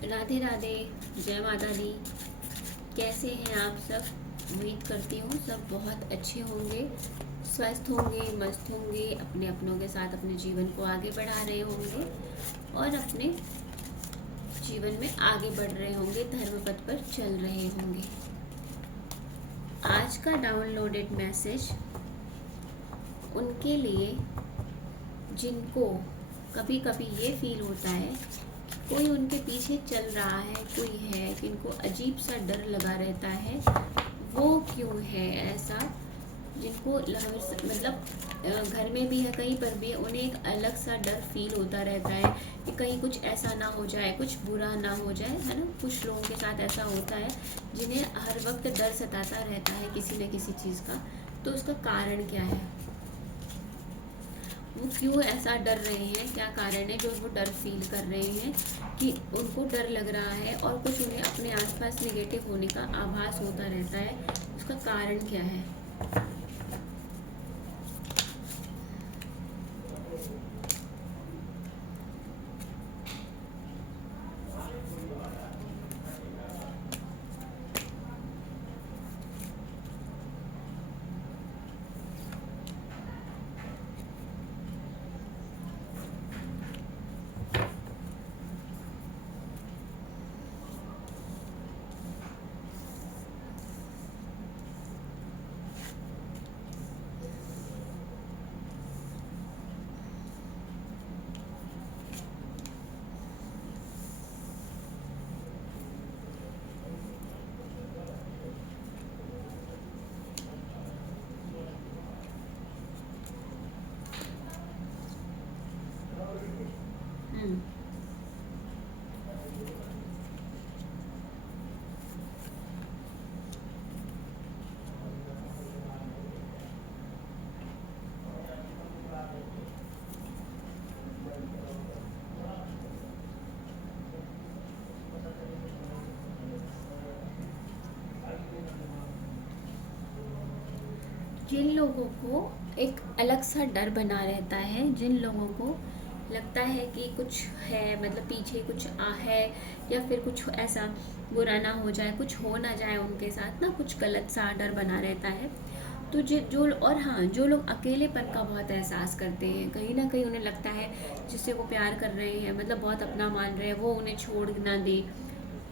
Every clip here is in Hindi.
राधे राधे। जय माता दी। कैसे हैं आप सब? उम्मीद करती हूँ सब बहुत अच्छे होंगे, स्वस्थ होंगे, मस्त होंगे, अपने अपनों के साथ अपने जीवन को आगे बढ़ा रहे होंगे और अपने जीवन में आगे बढ़ रहे होंगे, धर्म पथ पर चल रहे होंगे। आज का डाउनलोडेड मैसेज उनके लिए जिनको कभी कभी ये फील होता है कोई उनके पीछे चल रहा है, कोई है जिनको अजीब सा डर लगा रहता है। वो क्यों है ऐसा? जिनको मतलब घर में भी है, कहीं पर भी है, उन्हें एक अलग सा डर फील होता रहता है कि कहीं कुछ ऐसा ना हो जाए, कुछ बुरा ना हो जाए, है ना। कुछ लोगों के साथ ऐसा होता है जिन्हें हर वक्त डर सताता रहता है किसी न किसी चीज़ का। तो उसका कारण क्या है? वो क्यों ऐसा डर रहे हैं? क्या कारण है जो वो डर फील कर रहे हैं कि उनको डर लग रहा है और कुछ उन्हें अपने आसपास नेगेटिव होने का आभास होता रहता है? उसका कारण क्या है? हम्म जिन लोगों को एक अलग सा डर बना रहता है, जिन लोगों को लगता है कि कुछ है, मतलब पीछे कुछ है, या फिर कुछ ऐसा बुरा ना हो जाए, कुछ हो ना जाए उनके साथ ना, कुछ गलत सा डर बना रहता है। तो जो और हाँ, जो लोग अकेलेपन का बहुत एहसास करते हैं, कहीं ना कहीं उन्हें लगता है जिससे वो प्यार कर रहे हैं, मतलब बहुत अपना मान रहे हैं, वो उन्हें छोड़ ना दे,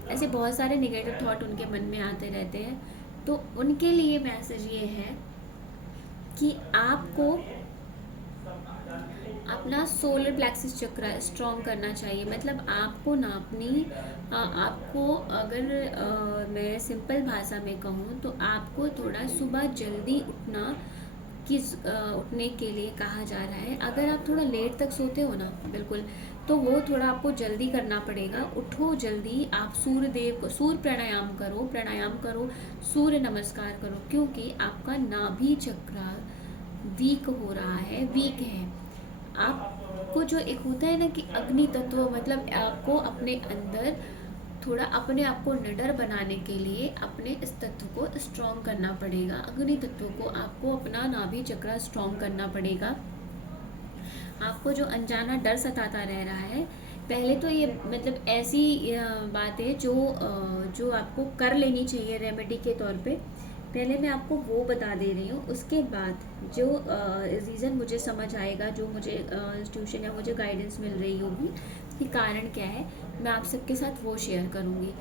ऐसे बहुत सारे निगेटिव थॉट उनके मन में आते रहते हैं। तो उनके लिए मैसेज ये है कि आपको अपना सोलर प्लेक्सिस चक्र स्ट्रॉन्ग करना चाहिए। मतलब आपको ना अपनी आपको अगर मैं सिंपल भाषा में कहूँ तो आपको थोड़ा सुबह जल्दी उठना उठने के लिए कहा जा रहा है। अगर आप थोड़ा लेट तक सोते हो ना, बिल्कुल, तो वो थोड़ा आपको जल्दी करना पड़ेगा। उठो जल्दी, आप सूर्य देव को सूर्य प्राणायाम करो, सूर्य नमस्कार करो, क्योंकि आपका नाभि चक्र वीक हो रहा है, वीक है। आपको जो एक होता है ना कि अग्नि तत्व, मतलब आपको अपने अंदर थोड़ा अपने आप को निडर बनाने के लिए अपने इस तत्व को स्ट्रॉन्ग करना पड़ेगा। अग्नि तत्व को आपको अपना नाभि चक्र स्ट्रॉन्ग करना पड़ेगा। आपको जो अनजाना डर सताता रह रहा है, पहले तो ये मतलब ऐसी बात है जो आपको कर लेनी चाहिए रेमेडी के तौर पे। पहले मैं आपको वो बता दे रही हूँ, उसके बाद जो रीज़न मुझे समझ आएगा, जो मुझे इंस्टीट्यूशन या मुझे गाइडेंस मिल रही होगी कि कारण क्या है, मैं आप सबके साथ वो शेयर करूँगी।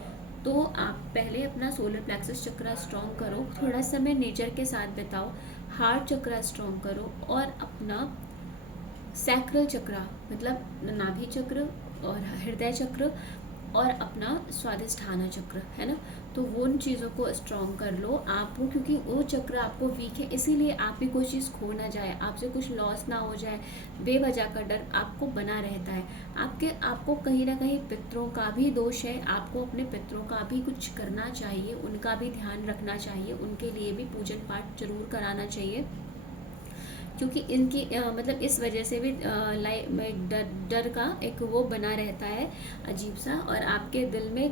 तो आप पहले अपना सोलर प्लेक्सस चक्र स्ट्रॉन्ग करो, थोड़ा समय नेचर के साथ बिताओ, हार्ट चक्र स्ट्रॉन्ग करो, और अपना सैक्रल चक्र मतलब नाभि चक्र और हृदय चक्र और अपना स्वादिष्ठाना चक्र, है ना। तो वो उन चीज़ों को स्ट्रॉन्ग कर लो आपको, क्योंकि वो चक्र आपको वीक है, इसीलिए आप भी कोई चीज़ खो ना जाए, आपसे कुछ लॉस ना हो जाए, बेवजह का डर आपको बना रहता है। आपको कहीं ना कहीं पितरों का भी दोष है, आपको अपने पितरों का भी कुछ करना चाहिए, उनका भी ध्यान रखना चाहिए, उनके लिए भी पूजन पाठ जरूर कराना चाहिए, क्योंकि इनकी मतलब इस वजह से भी लाइफ में डर डर का एक वो बना रहता है अजीब सा, और आपके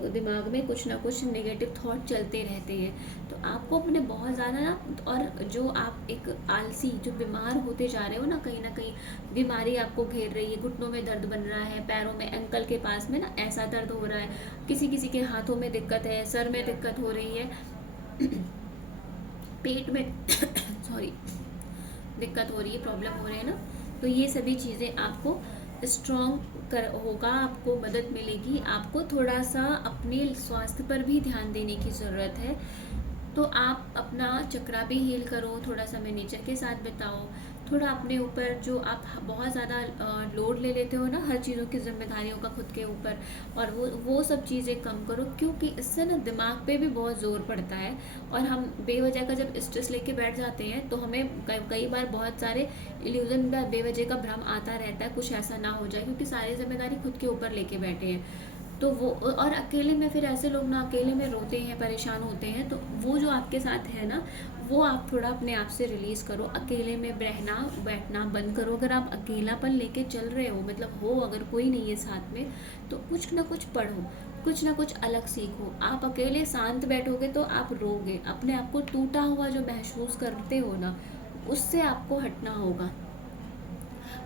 दिमाग में कुछ ना कुछ नेगेटिव थॉट चलते रहते हैं। तो आपको अपने बहुत ज़्यादा ना, और जो आप एक आलसी जो बीमार होते जा रहे हो ना कहीं बीमारी आपको घेर रही है, घुटनों में दर्द बन रहा है, पैरों में एंकल के पास में ना ऐसा दर्द हो रहा है, किसी किसी के हाथों में दिक्कत है, सर में दिक्कत हो रही है, पेट में सॉरी दिक्कत हो रही है, प्रॉब्लम हो रही है ना, तो ये सभी चीज़ें आपको स्ट्रॉन्ग कर होगा, आपको मदद मिलेगी। आपको थोड़ा सा अपने स्वास्थ्य पर भी ध्यान देने की ज़रूरत है। तो आप अपना चक्रा भी हील करो, थोड़ा समय नेचर के साथ बिताओ, थोड़ा अपने ऊपर जो आप बहुत ज़्यादा लोड ले लेते हो ना हर चीज़ों की जिम्मेदारियों का खुद के ऊपर, और वो सब चीज़ें कम करो, क्योंकि इससे ना दिमाग पे भी बहुत ज़ोर पड़ता है। और हम बेवजह का जब स्ट्रेस लेके बैठ जाते हैं तो हमें कई बार बहुत सारे इल्यूजन का बेवजह का भ्रम आता रहता है, कुछ ऐसा ना हो जाए, क्योंकि सारी जिम्मेदारी खुद के ऊपर लेके बैठे हैं। तो वो, और अकेले में फिर ऐसे लोग ना अकेले में रोते हैं, परेशान होते हैं, तो वो जो आपके साथ है ना, वो आप थोड़ा अपने आप से रिलीज़ करो, अकेले में रहना बैठना बंद करो। अगर आप अकेलापन लेके चल रहे हो, मतलब हो अगर कोई नहीं है साथ में, तो कुछ ना कुछ पढ़ो, कुछ ना कुछ अलग सीखो। आप अकेले शांत बैठोगे तो आप रोगे, अपने आप को टूटा हुआ जो महसूस करते हो ना, उससे आपको हटना होगा।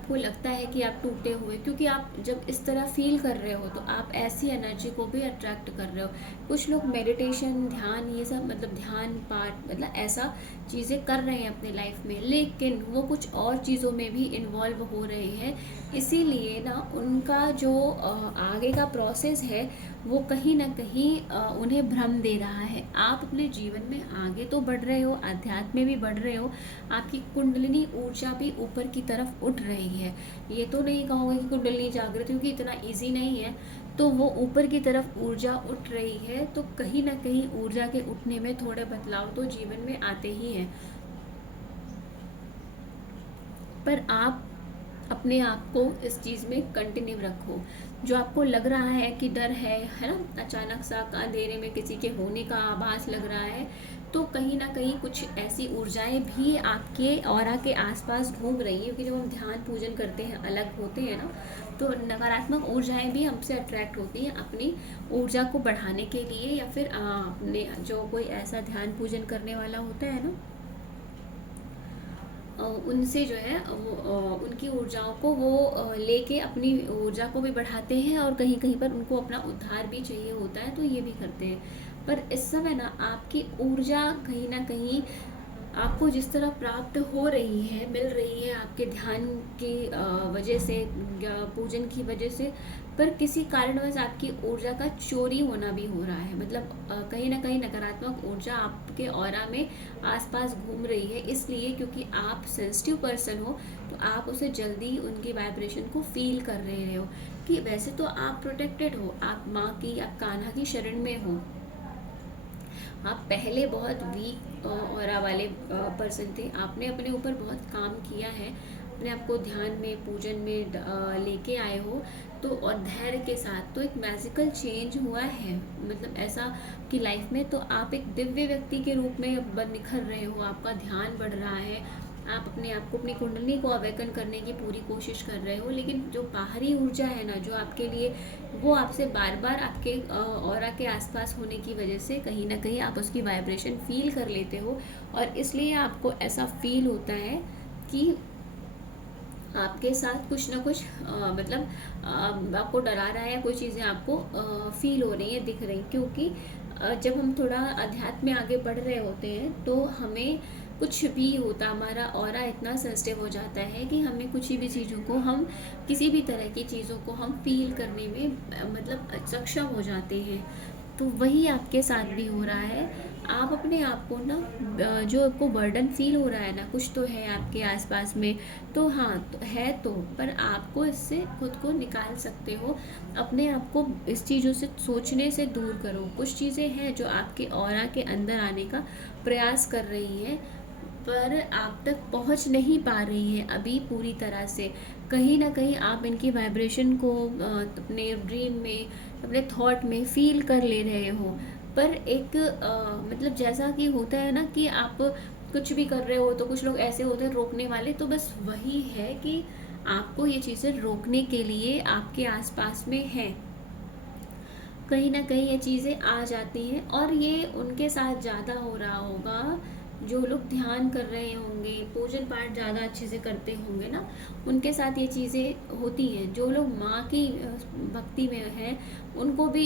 आपको लगता है कि आप टूटे हुए, क्योंकि आप जब इस तरह फील कर रहे हो तो आप ऐसी एनर्जी को भी अट्रैक्ट कर रहे हो। कुछ लोग मेडिटेशन, ध्यान, ये सब मतलब ध्यान पाठ मतलब ऐसा चीज़ें कर रहे हैं अपने लाइफ में, लेकिन वो कुछ और चीज़ों में भी इन्वॉल्व हो रहे हैं। इसीलिए ना उनका जो आगे का प्रोसेस है वो कहीं ना कहीं उन्हें भ्रम दे रहा है। आप अपने जीवन में आगे तो बढ़ रहे हो, अध्यात्म में भी बढ़ रहे हो, आपकी कुंडलिनी ऊर्जा भी ऊपर की तरफ उठ रही है। ये तो नहीं कहूँगी कि कुंडलिनी जागृत, क्योंकि इतना इजी नहीं है, तो वो ऊपर की तरफ ऊर्जा उठ रही है, तो कहीं ना कहीं ऊर्जा के उठने में थोड़े बदलाव तो जीवन में आते ही हैं। पर आप अपने आप को इस चीज़ में कंटिन्यू रखो। जो आपको लग रहा है कि डर है ना, अचानक सा अंधेरे में किसी के होने का आभास लग रहा है, तो कहीं ना कहीं कुछ ऐसी ऊर्जाएं भी आपके ऑरा के आसपास घूम रही हैं, क्योंकि जब हम ध्यान पूजन करते हैं, अलग होते हैं ना, तो नकारात्मक ऊर्जाएं भी हमसे अट्रैक्ट होती हैं अपनी ऊर्जा को बढ़ाने के लिए, या फिर अपने जो कोई ऐसा ध्यान पूजन करने वाला होता है ना, उनसे जो है वो उनकी ऊर्जाओं को वो लेके अपनी ऊर्जा को भी बढ़ाते हैं, और कहीं कहीं पर उनको अपना उद्धार भी चाहिए होता है, तो ये भी करते हैं। पर इस समय ना आपकी ऊर्जा कहीं ना कहीं आपको जिस तरह प्राप्त हो रही है, मिल रही है आपके ध्यान की वजह से या पूजन की वजह से, पर किसी कारणवश आपकी ऊर्जा का चोरी होना भी हो रहा है। मतलब कहीं ना कहीं नकारात्मक ऊर्जा आपके ऑरा में आसपास घूम रही है, इसलिए क्योंकि आप सेंसिटिव पर्सन हो, तो आप उसे जल्दी उनकी वाइब्रेशन को फील कर रहे हो। कि वैसे तो आप प्रोटेक्टेड हो, आप माँ की, आप कान्हा की शरण में हो, आप पहले बहुत वीक ऑरा वाले पर्सन थे, आपने अपने ऊपर बहुत काम किया है, अपने आप को ध्यान में, पूजन में लेके आए हो, तो और धैर्य के साथ, तो एक मैजिकल चेंज हुआ है, मतलब ऐसा कि लाइफ में तो आप एक दिव्य व्यक्ति के रूप में निखर रहे हो, आपका ध्यान बढ़ रहा है, आप अपने आप को, अपनी कुंडली को अवेकन करने की पूरी कोशिश कर रहे हो। लेकिन जो बाहरी ऊर्जा है ना, जो आपके लिए, वो आपसे बार बार आपके ऑरा के आसपास होने की वजह से कहीं ना कहीं आप उसकी वाइब्रेशन फील कर लेते हो, और इसलिए आपको ऐसा फील होता है कि आपके साथ कुछ ना कुछ मतलब आपको डरा रहा है, कोई चीज़ें आपको फील हो रही हैं, दिख रही, क्योंकि जब हम थोड़ा अध्यात्म में आगे बढ़ रहे होते हैं तो हमें कुछ भी होता, हमारा ऑरा इतना सेंसिटिव हो जाता है कि हमें कुछ भी चीज़ों को, हम किसी भी तरह की चीज़ों को हम फील करने में मतलब सक्षम हो जाते हैं। तो वही आपके साथ भी हो रहा है। आप अपने आप को ना जो आपको बर्डन फील हो रहा है ना, कुछ तो है आपके आसपास में, तो हाँ तो है, तो पर आपको इससे खुद को निकाल सकते हो। अपने आप को इस चीज़ों से सोचने से दूर करो। कुछ चीज़ें हैं जो आपके ऑरा के अंदर आने का प्रयास कर रही हैं, पर आप तक पहुंच नहीं पा रही हैं अभी पूरी तरह से। कहीं ना कहीं आप इनकी वाइब्रेशन को अपने ड्रीम में, अपने थॉट में फील कर ले रहे हो, पर एक मतलब जैसा कि होता है ना कि आप कुछ भी कर रहे हो तो कुछ लोग ऐसे होते हैं रोकने वाले, तो बस वही है कि आपको ये चीज़ें रोकने के लिए आपके आसपास में है, कहीं ना कहीं ये चीज़ें आ जाती हैं। और ये उनके साथ ज़्यादा हो रहा होगा जो लोग ध्यान कर रहे होंगे, पूजन पाठ ज़्यादा अच्छे से करते होंगे ना, उनके साथ ये चीज़ें होती हैं। जो लोग माँ की भक्ति में हैं उनको भी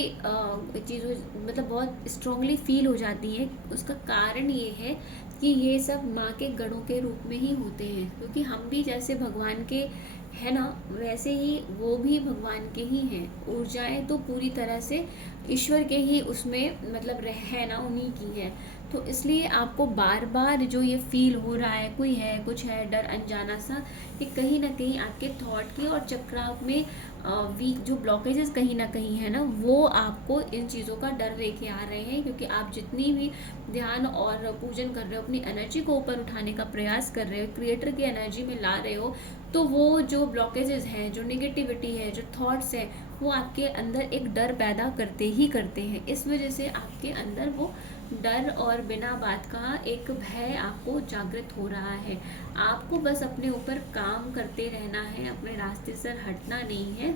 चीज़ों मतलब बहुत स्ट्रांगली फील हो जाती है। उसका कारण ये है कि ये सब माँ के गणों के रूप में ही होते हैं, क्योंकि हम भी जैसे भगवान के है ना, वैसे ही वो भी भगवान के ही हैं। ऊर्जाएं तो पूरी तरह से ईश्वर के ही उसमें मतलब है ना, उन्हीं की है। तो इसलिए आपको बार बार जो ये फील हो रहा है, कोई है, कुछ है, डर अनजाना सा, ये कहीं ना कहीं आपके थॉट की और चक्राव में वीक जो ब्लॉकेजेस कहीं ना कहीं है ना, वो आपको इन चीज़ों का डर लेके आ रहे हैं। क्योंकि आप जितनी भी ध्यान और पूजन कर रहे हो, अपनी एनर्जी को ऊपर उठाने का प्रयास कर रहे हो, क्रिएटर की एनर्जी में ला रहे हो, तो वो जो ब्लॉकेजेस हैं, जो निगेटिविटी है, जो थॉट्स हैं, वो आपके अंदर एक डर पैदा करते ही करते हैं। इस वजह से आपके अंदर वो डर और बिना बात का एक भय आपको जागृत हो रहा है। आपको बस अपने ऊपर काम करते रहना है, अपने रास्ते से हटना नहीं है,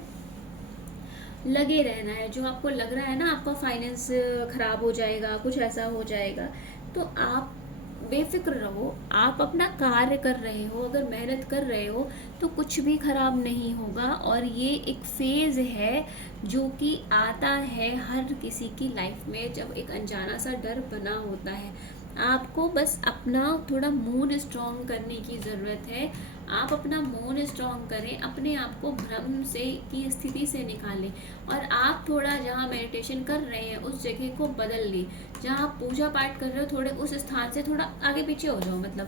लगे रहना है। जो आपको लग रहा है ना आपका फाइनेंस खराब हो जाएगा, कुछ ऐसा हो जाएगा, तो आप बेफिक्र रहो। आप अपना कार्य कर रहे हो, अगर मेहनत कर रहे हो तो कुछ भी खराब नहीं होगा। और ये एक फेज़ है जो कि आता है हर किसी की लाइफ में, जब एक अनजाना सा डर बना होता है। आपको बस अपना थोड़ा मूड स्ट्रॉन्ग करने की ज़रूरत है। आप अपना मूड स्ट्रॉन्ग करें, अपने आप को भ्रम से की स्थिति से निकालें, और आप थोड़ा जहाँ मेडिटेशन कर रहे हैं उस जगह को बदल लें। जहाँ आप पूजा पाठ कर रहे हो, थोड़े उस स्थान से थोड़ा आगे पीछे हो जाओ, मतलब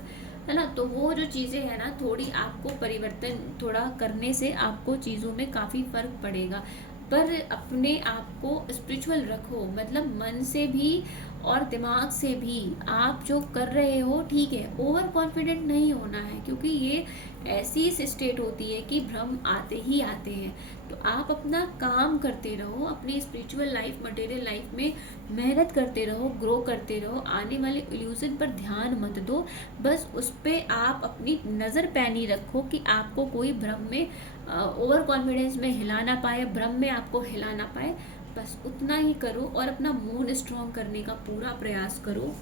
है ना। तो वो जो चीज़ें हैं ना, थोड़ी आपको परिवर्तन थोड़ा करने से आपको चीज़ों में काफ़ी फ़र्क पड़ेगा। पर अपने आप को स्पिरिचुअल रखो, मतलब मन से भी और दिमाग से भी। आप जो कर रहे हो ठीक है, ओवर कॉन्फिडेंट नहीं होना है, क्योंकि ये ऐसी स्टेट होती है कि भ्रम आते ही आते हैं। तो आप अपना काम करते रहो, अपनी स्पिरिचुअल लाइफ, मटेरियल लाइफ में मेहनत करते रहो, ग्रो करते रहो। आने वाले इल्यूजन पर ध्यान मत दो, बस उस पर आप अपनी नज़र पैनी रखो कि आपको कोई भ्रम में ओवर कॉन्फिडेंस में हिला ना पाए, भ्रम में आपको हिला ना पाए। बस उतना ही करो और अपना मूड स्ट्रॉन्ग करने का पूरा प्रयास करो।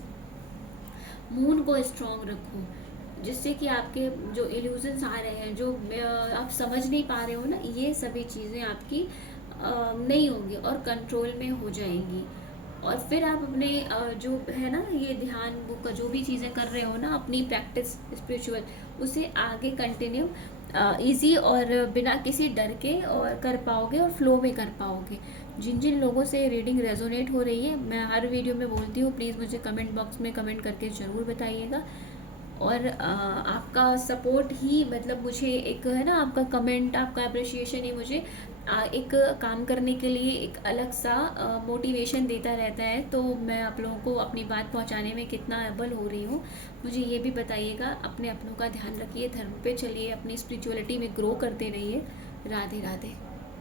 मूड को स्ट्रॉन्ग रखो, जिससे कि आपके जो इल्यूजन्स आ रहे हैं, जो आप समझ नहीं पा रहे हो ना, ये सभी चीज़ें आपकी नहीं होंगी और कंट्रोल में हो जाएंगी। और फिर आप अपने जो है ना ये ध्यान बुक जो भी चीज़ें कर रहे हो ना, अपनी प्रैक्टिस स्पिरिचुअल, उसे आगे कंटिन्यू इजी और बिना किसी डर के और कर पाओगे और फ्लो में कर पाओगे। जिन जिन लोगों से रीडिंग रेजोनेट हो रही है, मैं हर वीडियो में बोलती हूँ, प्लीज़ मुझे कमेंट बॉक्स में कमेंट करके ज़रूर बताइएगा। और आपका सपोर्ट ही मतलब मुझे एक है ना, आपका कमेंट, आपका अप्रिशिएशन ही मुझे एक काम करने के लिए एक अलग सा मोटिवेशन देता रहता है। तो मैं आप लोगों को अपनी बात पहुंचाने में कितना एबल हो रही हूँ, मुझे ये भी बताइएगा। अपने अपनों का ध्यान रखिए, धर्म पे चलिए, अपनी स्पिरिचुअलिटी में ग्रो करते रहिए। राधे राधे।